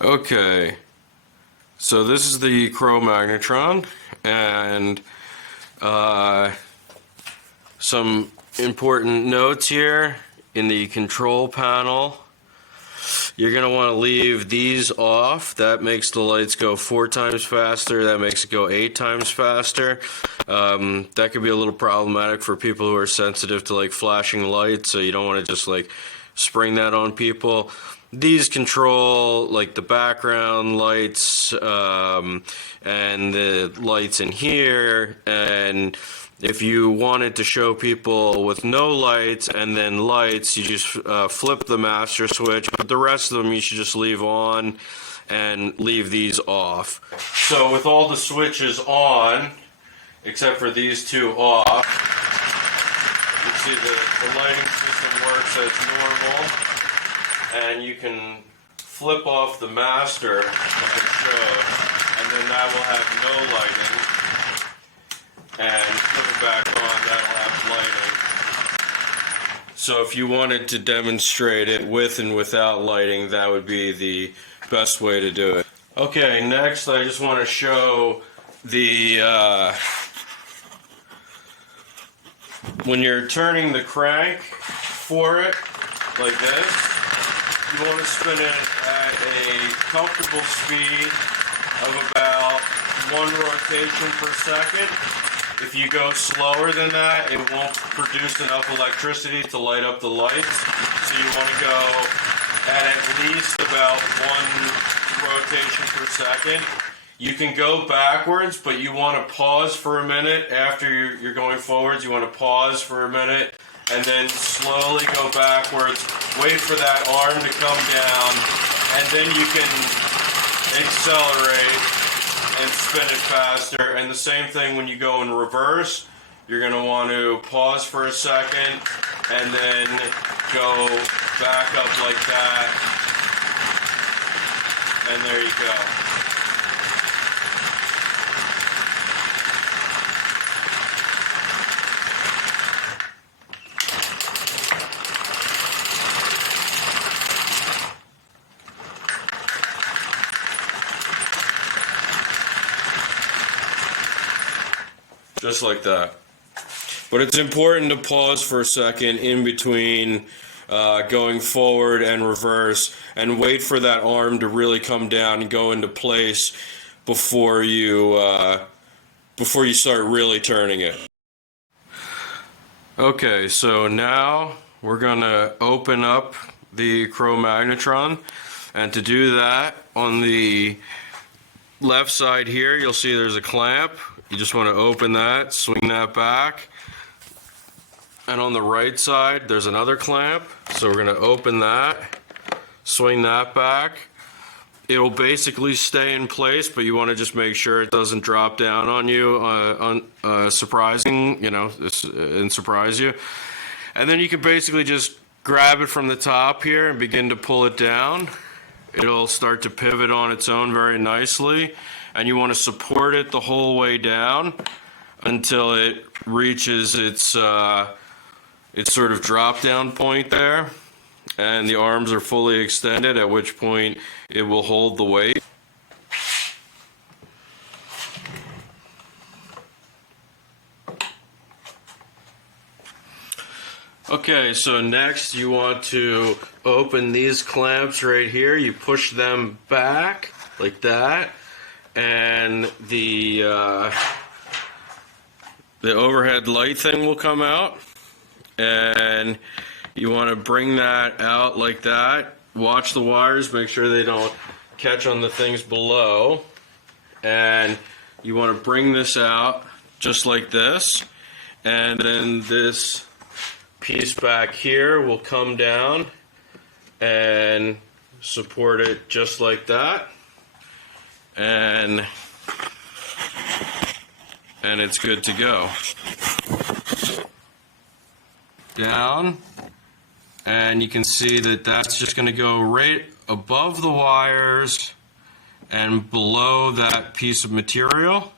Okay, so this is the Kromagnatron, and some important notes here in the control panel. You're going to want to leave these off. That makes the lights go 4 times faster. That makes it go 8 times faster. That could be a little problematic for people who are sensitive to like flashing lights, so you don't want to just like spring that on people. These control like the background lights and the lights in here, and if you wanted to show people with no lights and then lights, you just flip the master switch, but the rest of them you should just leave on and leave these off. So with all the switches on, except for these 2 off, you see the lighting system works as normal. And you can flip off the master like I showed, and then that will have no lighting. And put it back on, that'll have lighting. So if you wanted to demonstrate it with and without lighting, that would be the best way to do it. Okay, next I just want to show the when you're turning the crank for it like this. You want to spin it at a comfortable speed of about 1 rotation per second. If you go slower than that, it won't produce enough electricity to light up the lights. So you want to go at least about 1 rotation per second. You can go backwards, but you want to pause for a minute after you're going forwards. You want to pause for a minute and then slowly go backwards. Wait for that arm to come down, and then you can accelerate and spin it faster. And the same thing when you go in reverse. You're going to want to pause for a second and then go back up like that. And there you go. Just like that. But it's important to pause for a second in between going forward and reverse, and wait for that arm to really come down and go into place before you start really turning it. Okay, so now we're gonna open up the Kromagnatron, and to do that, on the left side here you'll see there's a clamp. You just want to open that, swing that back, and on the right side there's another clamp, so we're going to open that, swing that back. It'll basically stay in place, but you want to just make sure it doesn't drop down on you, surprising, and surprise you. And then you can basically just grab it from the top here and begin to pull it down. It'll start to pivot on its own very nicely. And you want to support it the whole way down until it reaches its sort of drop down point there, and the arms are fully extended, at which point it will hold the weight. Okay, so next you want to open these clamps right here. You push them back like that, and the overhead light thing will come out, and you want to bring that out like that. Watch the wires, make sure they don't catch on the things below, and you want to bring this out just like this, and then this piece back here will come down and support it just like that. And it's good to go. Down, and you can see that that's just going to go right above the wires and below that piece of material,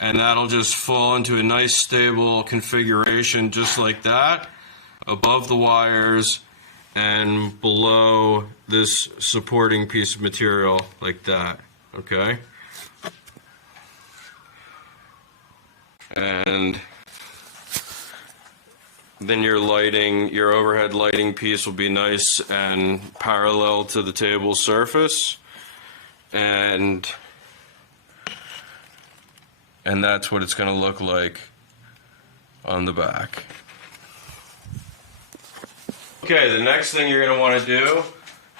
and that'll just fall into a nice stable configuration just like that, above the wires and below this supporting piece of material like that, okay? And then your lighting, your overhead lighting piece will be nice and parallel to the table surface. And that's what it's going to look like on the back. Okay, the next thing you're going to want to do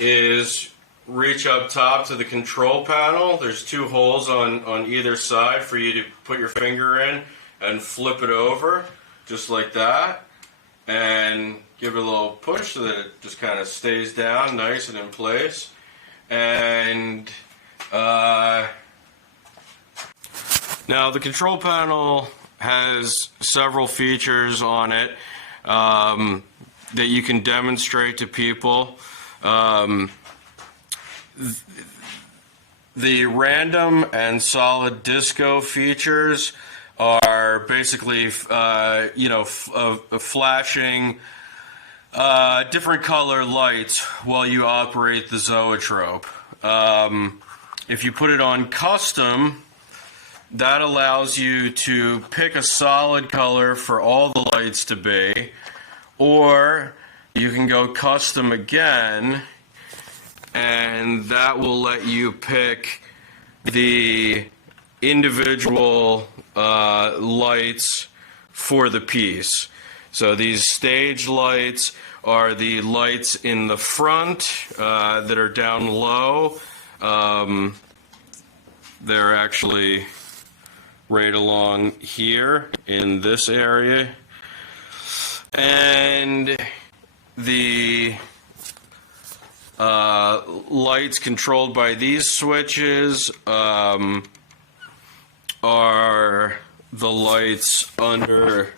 is reach up top to the control panel. There's two holes on either side for you to put your finger in and flip it over, just like that. And give it a little push so that it just kind of stays down nice and in place. And now the control panel has several features on it that you can demonstrate to people. The random and solid disco features are basically, flashing different color lights while you operate the zoetrope. If you put it on custom, that allows you to pick a solid color for all the lights to be, or you can go custom again, and that will let you pick the individual lights for the piece. So these stage lights are the lights in the front that are down low. They're actually right along here in this area. And the lights controlled by these switches are the lights under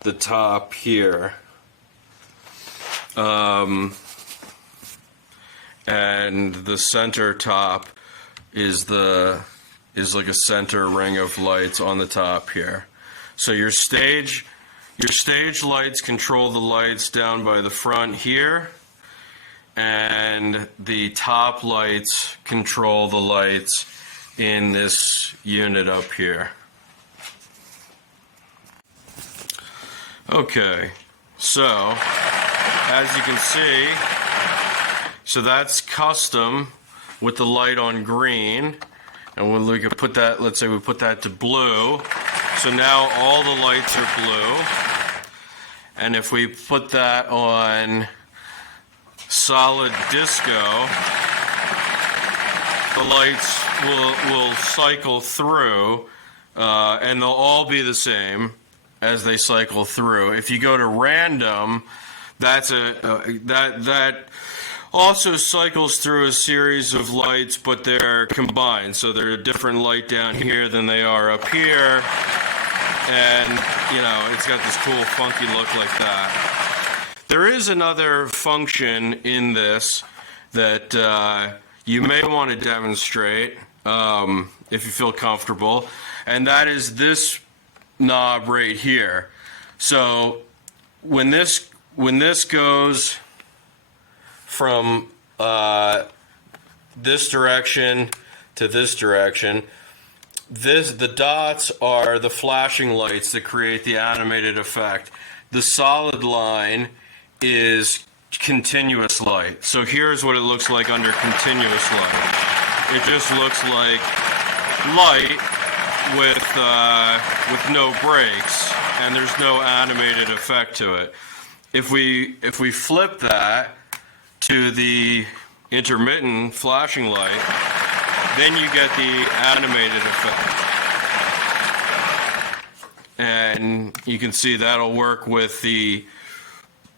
the top here. And the center top is like a center ring of lights on the top here. So your stage lights control the lights down by the front here, and the top lights control the lights in this unit up here. Okay, so as you can see, so that's custom with the light on green, and when we could put that, let's say we put that to blue, so now all the lights are blue. And if we put that on solid disco, the lights will cycle through, and they'll all be the same as they cycle through. If you go to random, that also cycles through a series of lights, but they're combined. So they're a different light down here than they are up here. And, it's got this cool funky look like that. There is another function in this that you may want to demonstrate if you feel comfortable, and that is this knob right here. So when this goes from this direction to this direction, the dots are the flashing lights that create the animated effect. The solid line is continuous light. So here's what it looks like under continuous light. It just looks like light with no breaks, and there's no animated effect to it. If we flip that to the intermittent flashing light, then you get the animated effect. And you can see that'll work with the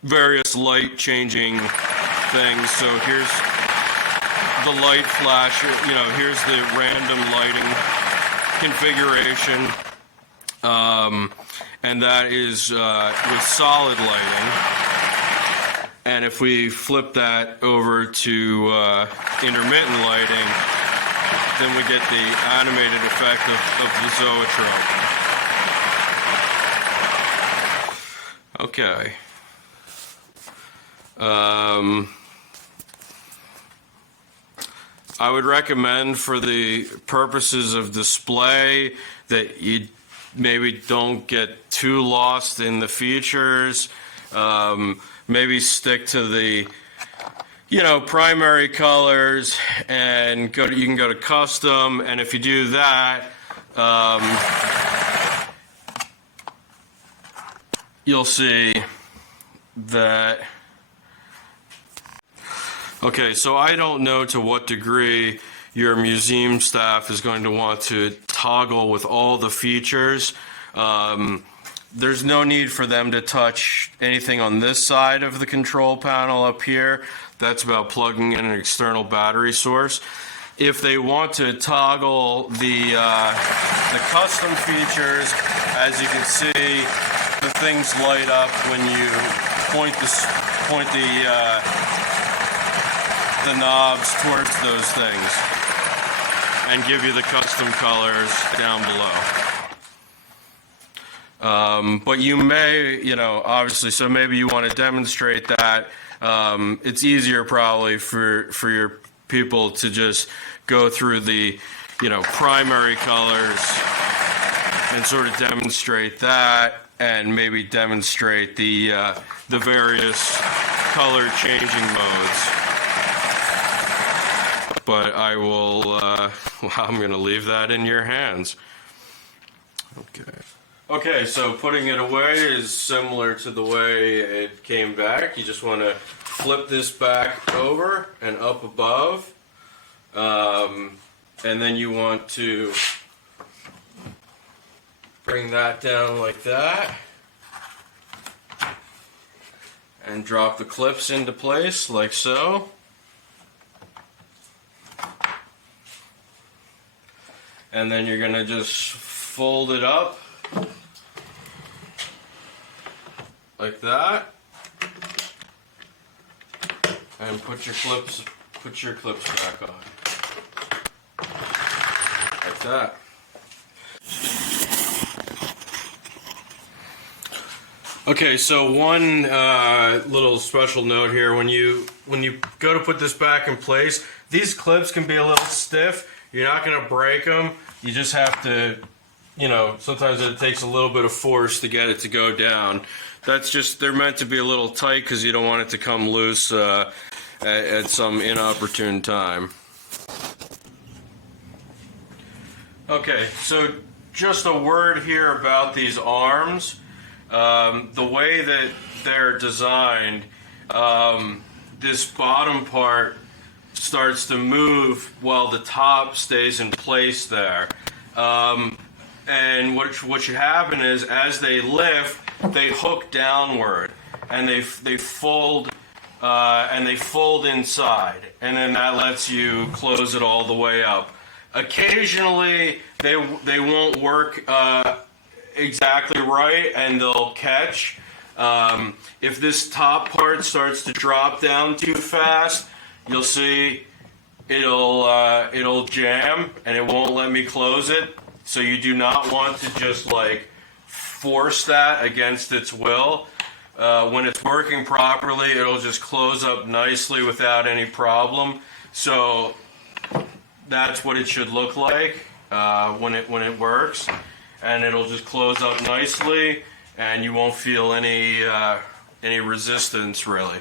various light changing things. So here's the light flash, here's the random lighting configuration. And that is with solid lighting. And if we flip that over to intermittent lighting, then we get the animated effect of the zoetrope. Okay. I would recommend for the purposes of display that you maybe don't get too lost in the features. Maybe stick to the primary colors and you can go to custom, and if you do that, you'll see that. Okay, so I don't know to what degree your museum staff is going to want to toggle with all the features. There's no need for them to touch anything on this side of the control panel up here. That's about plugging in an external battery source. If they want to toggle the custom features, as you can see, the things light up when you point the knobs towards those things and give you the custom colors down below. But you may, obviously, so maybe you want to demonstrate that. It's easier probably for your people to just go through the, primary colors and sort of demonstrate that, and maybe demonstrate the various color changing modes. But I will, I'm going to leave that in your hands. Okay, so putting it away is similar to the way it came back. You just want to flip this back over and up above. And then you want to bring that down like that. And drop the clips into place like so. And then you're going to just fold it up like that, and put your clips back on like that. Okay, so one little special note here: when you go to put this back in place, these clips can be a little stiff. You're not going to break them. You just have to, sometimes it takes a little bit of force to get it to go down. That's just, they're meant to be a little tight because you don't want it to come loose at some inopportune time. Okay, so just a word here about these arms. The way that they're designed, this bottom part starts to move while the top stays in place there. And what should happen is, as they lift, they hook downward and they fold inside, and then that lets you close it all the way up. Occasionally they won't work exactly right, and they'll catch. If this top part starts to drop down too fast, you'll see it'll jam and it won't let me close it. So you do not want to just force that against its will. When it's working properly, it'll just close up nicely without any problem. So that's what it should look like when it works, and it'll just close up nicely, and you won't feel any resistance really.